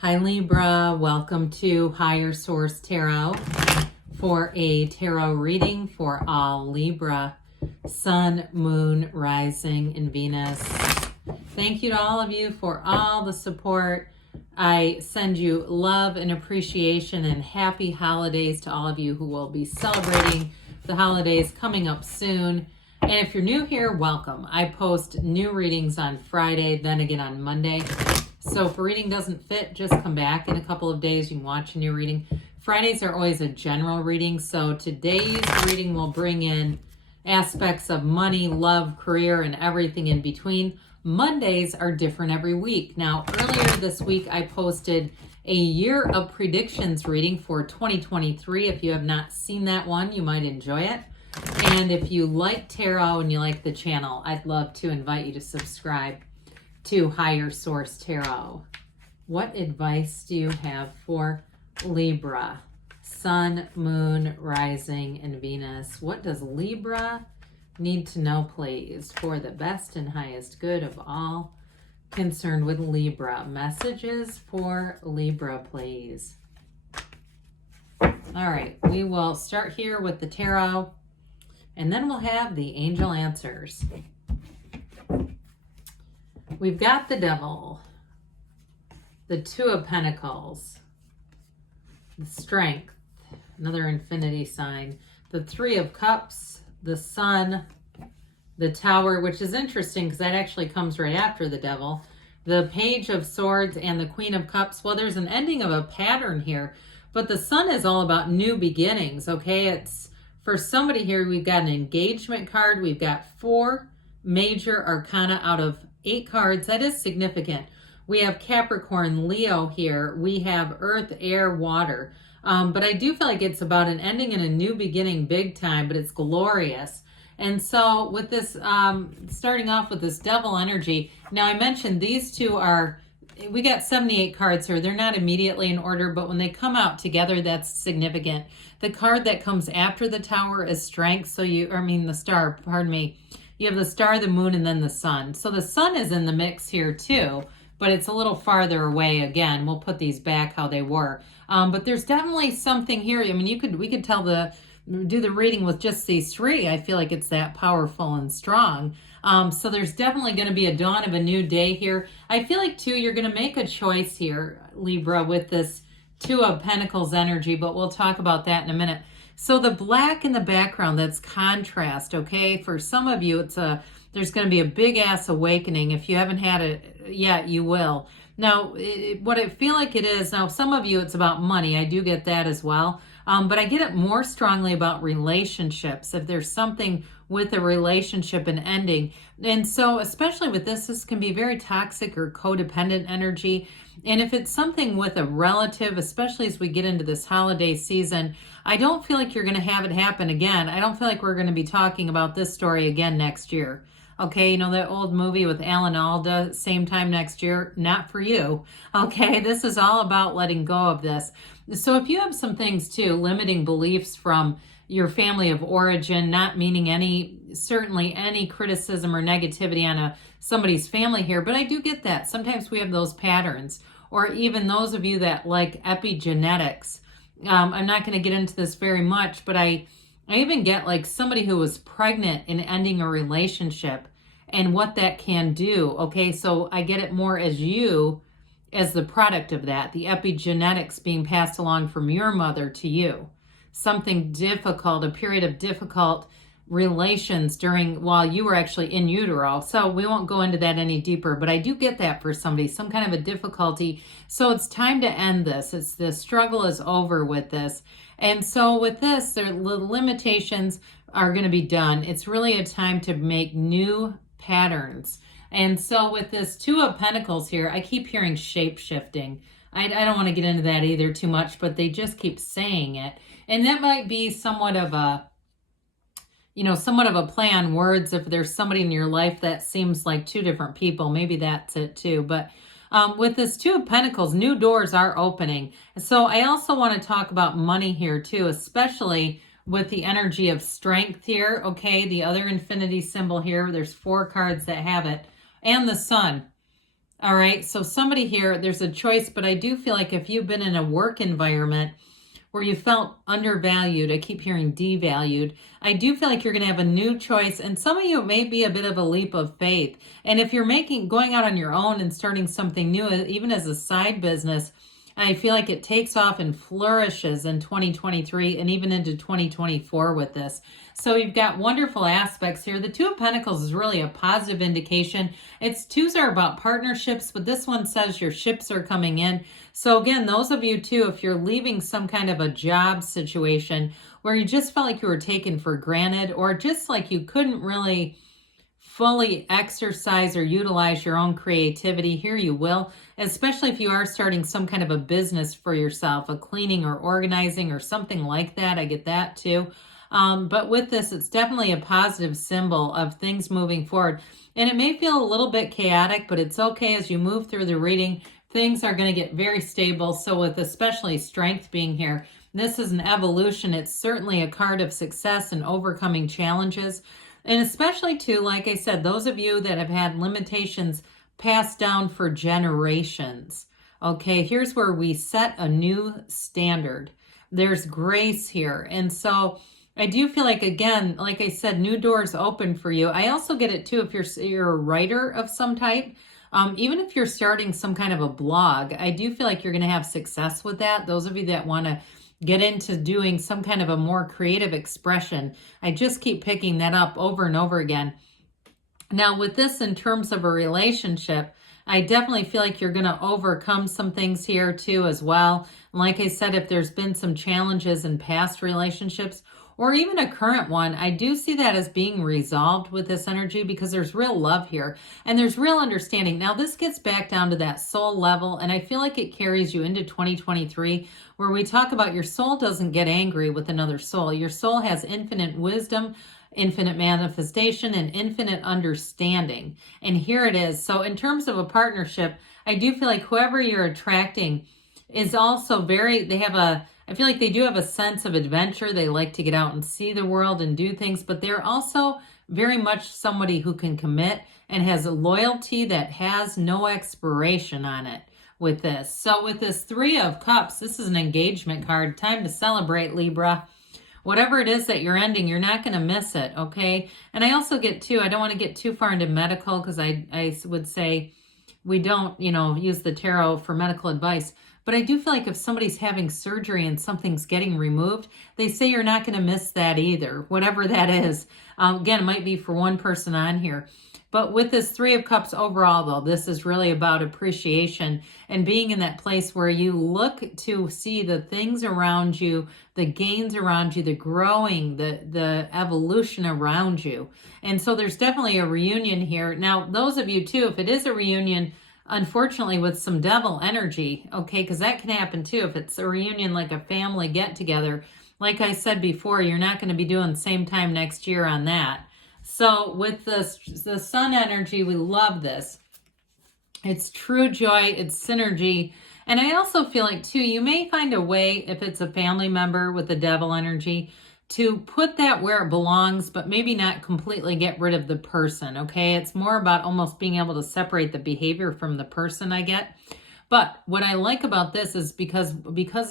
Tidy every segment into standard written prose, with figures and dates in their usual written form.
Hi Libra, welcome to Higher Source Tarot for a tarot reading for all Libra, Sun, Moon, Rising, and Venus. Thank you to all of you for all the support. I send you love and appreciation and happy holidays to all of you who will be celebrating the holidays coming up soon. And if you're new here, welcome. I post new readings on Friday, then again on Monday. So if a reading doesn't fit, just come back in a couple of days. You can watch a new reading. Fridays are always a general reading. So today's reading will bring in aspects of money, love, career, and everything in between. Mondays are different every week. Now, earlier this week, I posted a year of predictions reading for 2023. If you have not seen that one, you might enjoy it. And if you like tarot and you like the channel, I'd love to invite you to subscribe to Higher Source Tarot. What advice do you have for Libra? Sun, Moon, Rising, and Venus. What does Libra need to know, please, for the best and highest good of all concerned with Libra? Messages for Libra, please. All right, we will start here with the tarot, and then we'll have the angel answers. We've got the Devil, the Two of Pentacles, the Strength, another infinity sign, the Three of Cups, the Sun, the Tower, which is interesting because that actually comes right after the Devil, the Page of Swords, and the Queen of Cups. Well, there's an ending of a pattern here, but the Sun is all about new beginnings, okay? It's for somebody here, we've got an engagement card. We've got 4 major arcana out of 8 cards. That is significant. We have Capricorn, Leo here. We have Earth, Air, Water. But I do feel like it's about an ending and a new beginning big time, but it's glorious. And so with this, starting off with this Devil energy, now I mentioned these two are, we got 78 cards here. They're not immediately in order, but when they come out together, that's significant. The card that comes after the Tower is Strength. So the Star, pardon me. You have the Star, the Moon, and then the Sun. So the Sun is in the mix here too, but it's a little farther away again. We'll put these back how they were. But there's definitely something here. I mean, we could do the reading with just these 3. I feel like it's that powerful and strong. So there's definitely going to be a dawn of a new day here. I feel like too, you're going to make a choice here, Libra, with this Two of Pentacles energy, but we'll talk about that in a minute. So the black in the background, that's contrast, okay? For some of you, there's going to be a big-ass awakening. If you haven't had it yet, you will. Now, what I feel like it is, now some of you, it's about money. I do get that as well. But I get it more strongly about relationships. If there's something with a relationship and ending. And so, especially with this can be very toxic or codependent energy. And if it's something with a relative, especially as we get into this holiday season, I don't feel like you're going to have it happen again. I don't feel like we're going to be talking about this story again next year. Okay, you know that old movie with Alan Alda, same time next year? Not for you. Okay, this is all about letting go of this. So if you have some things too, limiting beliefs from your family of origin, not meaning certainly any criticism or negativity on somebody's family here, but I do get that. Sometimes we have those patterns, or even those of you that like epigenetics. I'm not going to get into this very much, but I even get like somebody who was pregnant and ending a relationship and what that can do. Okay, so I get it more as you, as the product of that, the epigenetics being passed along from your mother to you. Something difficult, a period of difficult relations while you were actually in utero. So we won't go into that any deeper, but I do get that for somebody, some kind of a difficulty. So it's time to end this. The struggle is over with this. And so with this, the limitations are going to be done. It's really a time to make new patterns. And so with this Two of Pentacles here, I keep hearing shape-shifting. I don't want to get into that either too much, but they just keep saying it. And that might be somewhat of a play on words. If there's somebody in your life that seems like 2 different people, maybe that's it too. But with this Two of Pentacles, new doors are opening. So I also want to talk about money here too, especially with the energy of Strength here. Okay, the other infinity symbol here, there's 4 cards that have it, and the Sun. All right, so somebody here, there's a choice, but I do feel like if you've been in a work environment where you felt undervalued, I keep hearing devalued, I do feel like you're going to have a new choice. And some of you, it may be a bit of a leap of faith. And if you're going out on your own and starting something new, even as a side business, I feel like it takes off and flourishes in 2023 and even into 2024 with this. So you've got wonderful aspects here. The Two of Pentacles is really a positive indication. Twos are about partnerships, but this one says your ships are coming in. So again, those of you too, if you're leaving some kind of a job situation where you just felt like you were taken for granted, or just like you couldn't really fully exercise or utilize your own creativity, here you will, especially if you are starting some kind of a business for yourself, a cleaning or organizing or something like that. I get that too. But with this, it's definitely a positive symbol of things moving forward. And it may feel a little bit chaotic, but it's okay. As you move through the reading, things are going to get very stable. So with especially strength being here, this is an evolution. It's certainly a card of success and overcoming challenges. And especially too, like I said, those of you that have had limitations passed down for generations. Okay, here's where we set a new standard. There's grace here. And so I do feel like, again, like I said, new doors open for you. I also get it too if you're a writer of some type. Even if you're starting some kind of a blog, I do feel like you're going to have success with that. Those of you that want to get into doing some kind of a more creative expression, I just keep picking that up over and over again. Now with this, in terms of a relationship, I definitely feel like you're going to overcome some things here too as well. And like I said, if there's been some challenges in past relationships or even a current one, I do see that as being resolved with this energy, because there's real love here and there's real understanding. Now this gets back down to that soul level, and I feel like it carries you into 2023, where we talk about your soul doesn't get angry with another soul. Your soul has infinite wisdom, infinite manifestation, and infinite understanding. And here it is. So in terms of a partnership, I do feel like whoever you're attracting is also I feel like they do have a sense of adventure. They like to get out and see the world and do things, but they're also very much somebody who can commit and has a loyalty that has no expiration on it with this. So with this Three of Cups, this is an engagement card. Time to celebrate, Libra. Whatever it is that you're ending, you're not going to miss it, okay? And I also get too, I don't want to get too far into medical, because I would say we don't, use the tarot for medical advice. But I do feel like if somebody's having surgery and something's getting removed, they say you're not going to miss that either, whatever that is. Again, it might be for one person on here. But with this Three of Cups overall, though, this is really about appreciation and being in that place where you look to see the things around you, the gains around you, the growing, the evolution around you. And so there's definitely a reunion here. Now, those of you, too, if it is a reunion, unfortunately with some devil energy, okay, because that can happen too. If it's a reunion, like a family get together, like I said before, you're not going to be doing the same time next year on that. So with the sun energy, we love this. It's true joy, it's synergy. And I also feel like too, you may find a way, if it's a family member with the devil energy, to put that where it belongs, but maybe not completely get rid of the person, okay? It's more about almost being able to separate the behavior from the person, I get. But what I like about this is because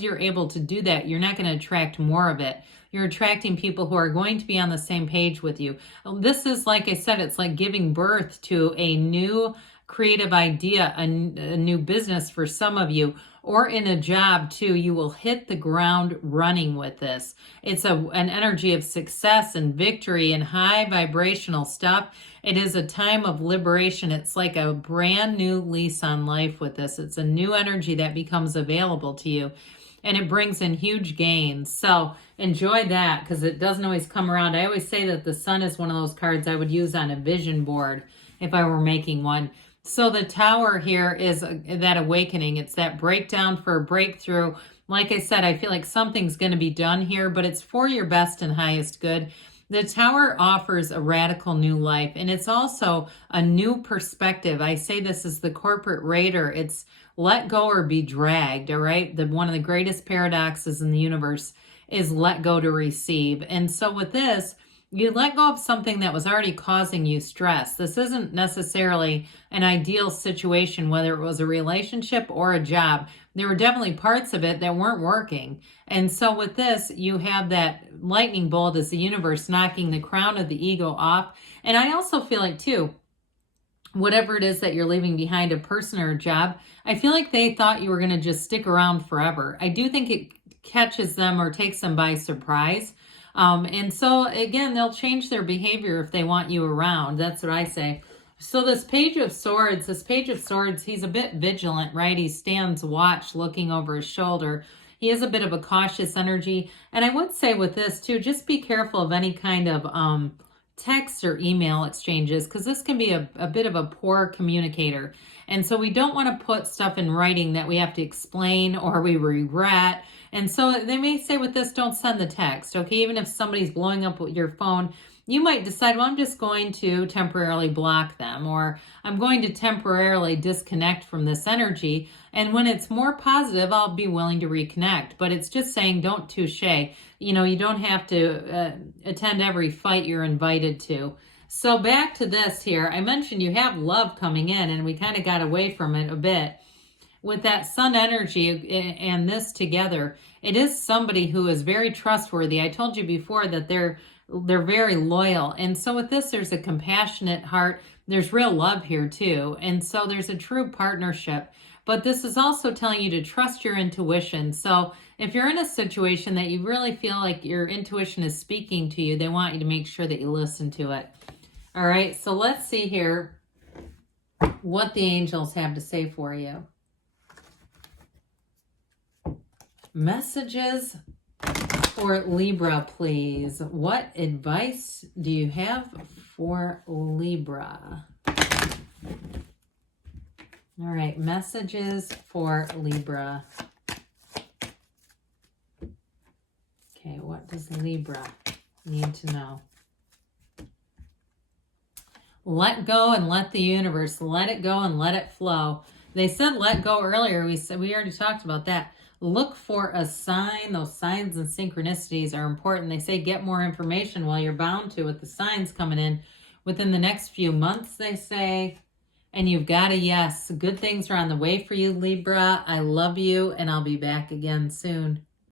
you're able to do that, you're not going to attract more of it. You're attracting people who are going to be on the same page with you. This is, like I said, it's like giving birth to a new creative idea, a new business for some of you, or in a job too. You will hit the ground running with this. It's an energy of success and victory and high vibrational stuff. It is a time of liberation. It's like a brand new lease on life with this. It's a new energy that becomes available to you, and it brings in huge gains. So enjoy that, because it doesn't always come around. I always say that the sun is one of those cards I would use on a vision board if I were making one. So the Tower here is that awakening. It's that breakdown for a breakthrough. Like I said, I feel like something's going to be done here, but it's for your best and highest good. The Tower offers a radical new life, and it's also a new perspective. I say this is the corporate raider. It's let go or be dragged, all right? One of the greatest paradoxes in the universe is let go to receive. And so with this, You let go of something that was already causing you stress. This isn't necessarily an ideal situation, whether it was a relationship or a job. There were definitely parts of it that weren't working. And so with this, you have that lightning bolt as the universe knocking the crown of the ego off. And I also feel like, too, whatever it is that you're leaving behind, a person or a job, I feel like they thought you were going to just stick around forever. I do think it catches them or takes them by surprise. And so, again, they'll change their behavior if they want you around. That's what I say. So this Page of Swords, he's a bit vigilant, right? He stands watch looking over his shoulder. He has a bit of a cautious energy. And I would say with this, too, just be careful of any kind of text or email exchanges, because this can be a bit of a poor communicator. And so we don't want to put stuff in writing that we have to explain or we regret. And so they may say with this, don't send the text, okay? Even if somebody's blowing up your phone, you might decide, well, I'm just going to temporarily block them, or I'm going to temporarily disconnect from this energy. And when it's more positive, I'll be willing to reconnect. But it's just saying, don't touche. You know, you don't have to attend every fight you're invited to. So back to this here, I mentioned you have love coming in, and we kind of got away from it a bit. With that sun energy and this together, it is somebody who is very trustworthy. I told you before that they're very loyal. And so with this, there's a compassionate heart. There's real love here too. And so there's a true partnership. But this is also telling you to trust your intuition. So if you're in a situation that you really feel like your intuition is speaking to you, they want you to make sure that you listen to it. All right, so let's see here what the angels have to say for you. Messages for Libra, please. What advice do you have for Libra? All right, messages for Libra. Okay, what does Libra need to know? Let go and let the universe. Let it go and let it flow. They said let go earlier. We already talked about that. Look for a sign. Those signs and synchronicities are important. They say get more information. Well, you're bound to with the signs coming in within the next few months, they say. And you've got a yes. Good things are on the way for you, Libra. I love you, and I'll be back again soon.